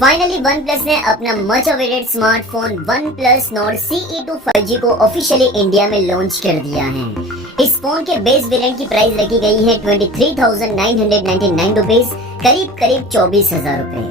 Finally OnePlus ने अपना much awaited smartphone OnePlus Nord CE2 5G को ऑफिशियली इंडिया में लॉन्च कर दिया है। इस फोन के बेस वेरिएंट की प्राइस रखी गई है 23,999 रुपीज, करीब 24,000 रुपए।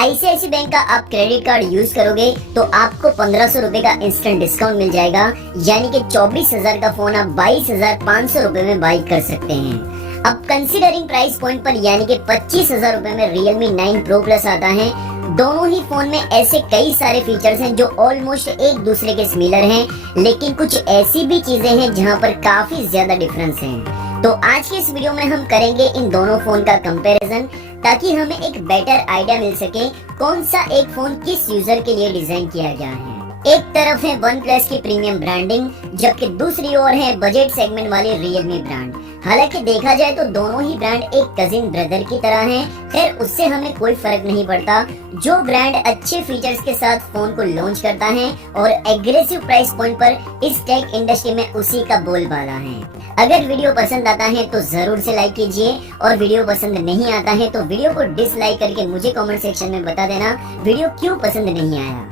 ICICI बैंक का आप क्रेडिट कार्ड यूज करोगे तो आपको 1,500 रुपए का इंस्टेंट डिस्काउंट मिल जाएगा, यानी कि 24,000 का फोन आप 22,500 रुपए में बाई कर सकते हैं। अब कंसीडरिंग प्राइस पॉइंट पर यानी कि 25,000 रुपए में Realme 9 Pro Plus आता है। दोनों ही फोन में ऐसे कई सारे फीचर्स हैं जो ऑलमोस्ट एक दूसरे के सिमिलर हैं, लेकिन कुछ ऐसी भी चीजें हैं जहां पर काफी ज्यादा डिफरेंस है। तो आज के इस वीडियो में हम करेंगे इन दोनों फोन का कंपैरिजन, ताकि हमें एक बेटर आइडिया मिल सके कौन सा एक फोन किस यूजर के लिए डिजाइन किया गया है। एक तरफ है OnePlus की प्रीमियम ब्रांडिंग, जबकि दूसरी ओर है बजट सेगमेंट वाली Realme ब्रांड। हालांकि देखा जाए तो दोनों ही ब्रांड एक कजिन ब्रदर की तरह हैं, खैर उससे हमें कोई फर्क नहीं पड़ता। जो ब्रांड अच्छे फीचर्स के साथ फोन को लॉन्च करता है और एग्रेसिव प्राइस पॉइंट पर इस टेक इंडस्ट्री में उसी का बोलबाला है। अगर वीडियो पसंद आता है तो जरूर से लाइक कीजिए, और वीडियो पसंद नहीं आता है तो वीडियो को डिसलाइक करके मुझे कमेंट सेक्शन में बता देना वीडियो क्यों पसंद नहीं आया।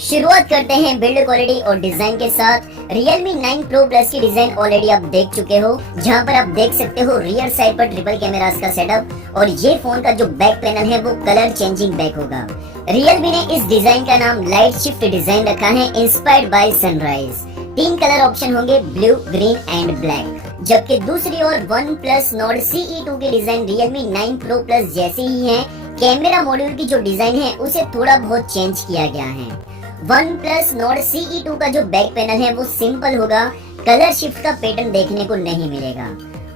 शुरुआत करते हैं बिल्ड क्वालिटी और डिजाइन के साथ। Realme 9 Pro Plus की डिजाइन ऑलरेडी आप देख चुके हो, जहां पर आप देख सकते हो रियर साइड पर ट्रिपल कैमरास का सेटअप, और ये फोन का जो बैक पैनल है वो कलर चेंजिंग बैक होगा। Realme ने इस डिजाइन का नाम लाइट शिफ्ट डिजाइन रखा है, inspired by sunrise. 3 colour option होंगे, ब्लू, ग्रीन एंड ब्लैक। जबकि दूसरी ओर OnePlus Nord CE2 की डिजाइन Realme 9 Pro Plus जैसी ही है। कैमरा मॉड्यूल की जो डिजाइन है उसे थोड़ा बहुत चेंज किया गया है। OnePlus Nord CE2 का जो बैक पैनल है वो सिंपल होगा, कलर शिफ्ट का पैटर्न देखने को नहीं मिलेगा।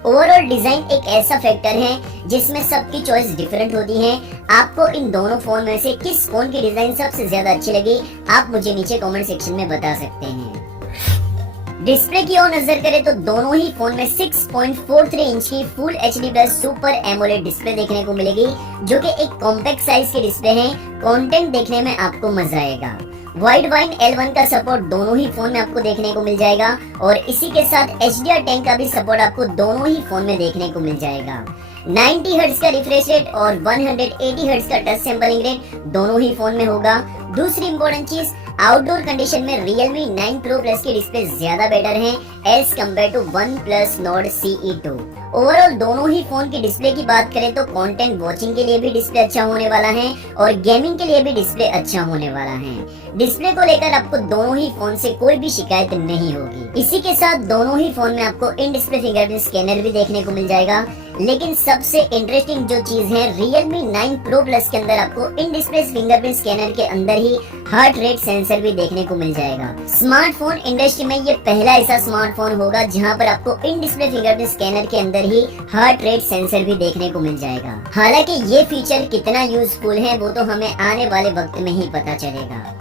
ओवरऑल डिजाइन एक ऐसा फैक्टर है जिसमें सबकी चॉइस डिफरेंट होती है। आपको इन दोनों फोन में से किस फोन की डिजाइन सबसे ज्यादा अच्छी लगी, आप मुझे नीचे कमेंट सेक्शन में बता सकते हैं। डिस्प्ले की ओर नजर करें तो दोनों ही फोन में 6.43 इंच की full HD plus super AMOLED display देखने को मिलेगी, जो कि एक कॉम्पैक्ट साइज की डिस्प्ले है। कंटेंट देखने में आपको मजा आएगा। वाइड वाइन L1 का सपोर्ट दोनों ही फोन में आपको देखने को मिल जाएगा, और इसी के साथ HDR10 का भी सपोर्ट आपको दोनों ही फोन में देखने को मिल जाएगा। 90 हर्ट्ज का रिफ्रेश रेट और 180 हर्ट्ज का टच सैंपलिंग रेट दोनों ही फोन में होगा। दूसरी इंपॉर्टेंट चीज, आउटडोर कंडीशन में Realme 9 Pro Plus की डिस्प्ले ज्यादा बेटर है as compare to OnePlus Nord CE2। Overall दोनों ही फोन की डिस्प्ले की बात करें तो कंटेंट वॉचिंग के लिए भी डिस्प्ले अच्छा होने वाला है, और गेमिंग के लिए भी डिस्प्ले अच्छा होने वाला है। डिस्प्ले को लेकर आपको दोनों ही फोन से कोई भी शिकायत नहीं होगी। इसी के साथ दोनों ही फोन में आपको इन डिस्प्ले फिंगरप्रिंट स्कैनर भी देखने को मिल जाएगा। लेकिन सबसे इंटरेस्टिंग जो चीज है, Realme 9 Pro Plus के अंदर आपको इन डिस्प्ले फिंगरप्रिंट स्कैनर के अंदर ही हार्ट रेट सेंसर भी देखने को मिल जाएगा। स्मार्टफोन इंडस्ट्री में ये पहला ऐसा स्मार्टफोन होगा जहां पर आपको इन डिस्प्ले फिंगरप्रिंट स्कैनर के अंदर ही हार्ट रेट सेंसर भी देखने को मिल जाएगा। हालांकि ये फीचर कितना यूजफुल है वो तो हमें आने वाले वक्त में ही पता चलेगा।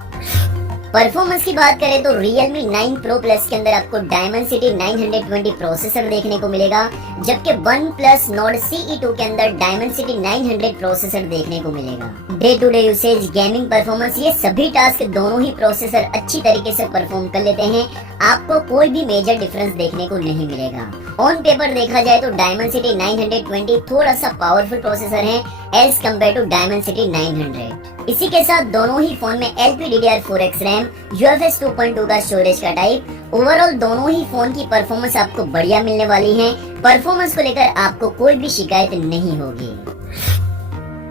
परफॉर्मेंस की बात करें तो Realme 9 Pro Plus के अंदर आपको Dimensity 920 प्रोसेसर देखने को मिलेगा, जबकि OnePlus Nord CE2 के अंदर Dimensity 900 प्रोसेसर देखने को मिलेगा। Day to day usage, gaming performance, ये सभी टास्क दोनों ही प्रोसेसर अच्छी तरीके से परफॉर्म कर लेते हैं। आपको कोई भी मेजर डिफरेंस देखने को नहीं मिलेगा। ऑन पेपर देखा जाए तो Dimensity 920 थोड़ा सा पावरफुल प्रोसेसर है एज कम्पेयर टू Dimensity 900। इसी के साथ दोनों ही फोन में LPDDR4X रैम, UFS 2.2 का स्टोरेज का टाइप। ओवरऑल दोनों ही फोन की परफॉर्मेंस आपको बढ़िया मिलने वाली है। परफॉर्मेंस को लेकर आपको कोई भी शिकायत नहीं होगी।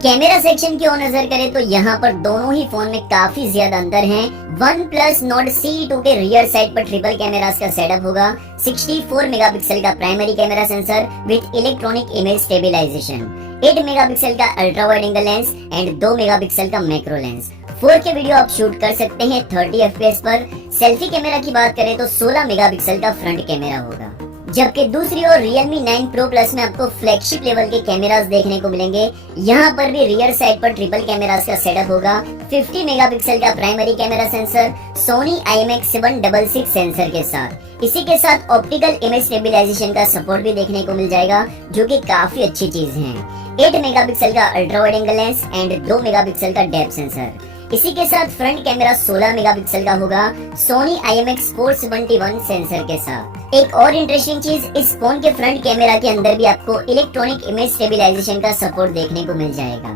कैमरा सेक्शन की ओर नजर करें तो यहाँ पर दोनों ही फोन में काफी ज्यादा अंतर है। OnePlus Nord CE2 के रियर साइड पर ट्रिपल कैमरास का सेटअप होगा। 64 मेगापिक्सल का primary camera sensor with electronic image stabilisation, 8 megapixel का ultra wide angle lens and 2 megapixel का मैक्रो लेंस। 4K वीडियो आप शूट कर सकते हैं 30 FPS पर। सेल्फी कैमरा की बात करें तो 16 मेगापिक्सल का फ्रंट कैमरा होगा। जबकि दूसरी ओर Realme 9 Pro Plus में आपको फ्लैगशिप लेवल के कैमरास देखने को मिलेंगे। यहाँ पर भी रियर साइड पर ट्रिपल कैमरास का सेटअप होगा। 50 मेगापिक्सल का primary camera sensor Sony IMX766 sensor के साथ। इसी के साथ ऑप्टिकल इमेज स्टेबलाइजेशन का सपोर्ट भी देखने को मिल जाएगा, जो कि काफी अच्छी चीज है। 8 मेगापिक्सल का ultra wide angle lens and 2 megapixel का डेप्थ सेंसर। इसी के साथ फ्रंट कैमरा 16 मेगापिक्सल का होगा Sony IMX471 सेंसर के साथ। एक और इंटरेस्टिंग चीज, इस फोन के फ्रंट कैमरा के अंदर भी आपको इलेक्ट्रॉनिक इमेज स्टेबलाइजेशन का सपोर्ट देखने को मिल जाएगा।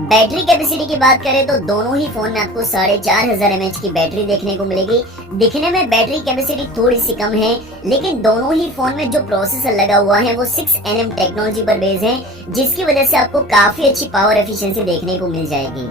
बैटरी कैपेसिटी की बात करें तो दोनों ही फोन में आपको 4500 mAh की बैटरी देखने को मिलेगी। दिखने में बैटरी कैपेसिटी थोड़ी सी कम है, लेकिन दोनों ही फोन में जो प्रोसेसर लगा हुआ है वो 6nm टेक्नोलॉजी पर बेस्ड है, जिसकी वजह से आपको काफी अच्छी पावर एफिशिएंसी देखने को मिल जाएगी।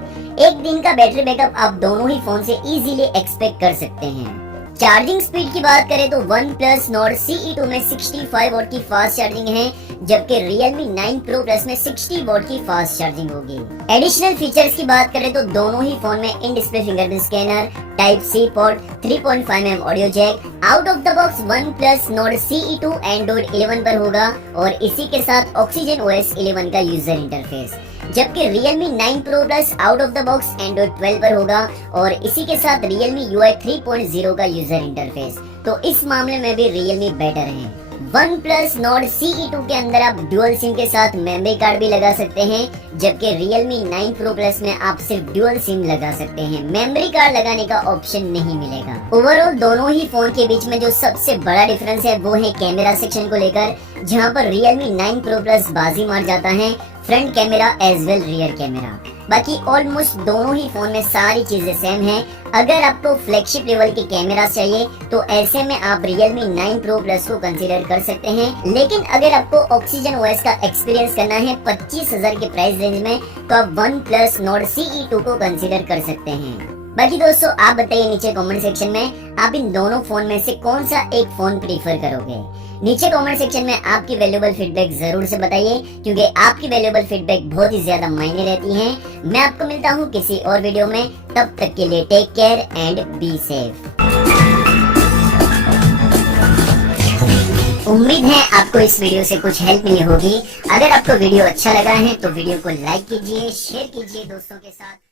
एक दिन का बैटरी बैकअप आप दोनों ही फोन से इजीली एक्सपेक्ट कर सकते हैं। चार्जिंग स्पीड की बात करें तो OnePlus Nord CE2 में 65 वॉट की फास्ट चार्जिंग है, जबकि Realme 9 Pro Plus में 60 वॉट की फास्ट चार्जिंग होगी। एडिशनल फीचर्स की बात करें तो दोनों ही फोन में in display fingerprint scanner, type C port, 3.5mm audio jack, out of the box OnePlus Nord CE2 Android 11 पर होगा और इसी के साथ Oxygen OS 11 का यूजर इंटरफेस, जबकि Realme 9 Pro Plus out of the box Android 12 पर होगा और इसी के साथ Realme UI 3.0 का यूजर इंटरफेस। तो इस मामले में भी Realme बेटर है। OnePlus Nord CE2 के अंदर आप डुअल सिम के साथ मेमोरी कार्ड भी लगा सकते हैं, जबकि Realme 9 Pro Plus में आप सिर्फ डुअल सिम लगा सकते हैं, मेमोरी कार्ड लगाने का ऑप्शन नहीं मिलेगा। ओवरऑल दोनों ही फोन के बीच में जो सबसे बड़ा डिफरेंस है वो है कैमरा सेक्शन को लेकर, जहां पर Realme 9 Pro Plus बाजी मार जाता है front camera as well rear camera. बाकी ऑलमोस्ट दोनों ही फोन में सारी चीजें सेम हैं। अगर आपको फ्लैगशिप लेवल के कैमरा चाहिए तो ऐसे में आप Realme 9 Pro Plus को कंसीडर कर सकते हैं, लेकिन अगर आपको Oxygen OS का एक्सपीरियंस करना है 25,000 के प्राइस रेंज में तो आप OnePlus Nord CE2 को कंसीडर कर सकते हैं। बाकी दोस्तों आप बताइए नीचे कमेंट सेक्शन में आप इन दोनों फोन में से कौन सा एक फोन प्रीफर करोगे। नीचे कमेंट सेक्शन में आपकी वैल्यूएबल फीडबैक जरूर से बताइए, क्योंकि आपकी वैल्यूएबल फीडबैक बहुत ही ज्यादा मायने रहती है। मैं आपको मिलता हूँ किसी और वीडियो में, तब तक के लिए take care and be safe. उम्मीद है आपको इस वीडियो से कुछ हेल्प मिली होगी। अगर आपको वीडियो अच्छा लगा है तो वीडियो को लाइक कीजिए, शेयर कीजिए दोस्तों के साथ।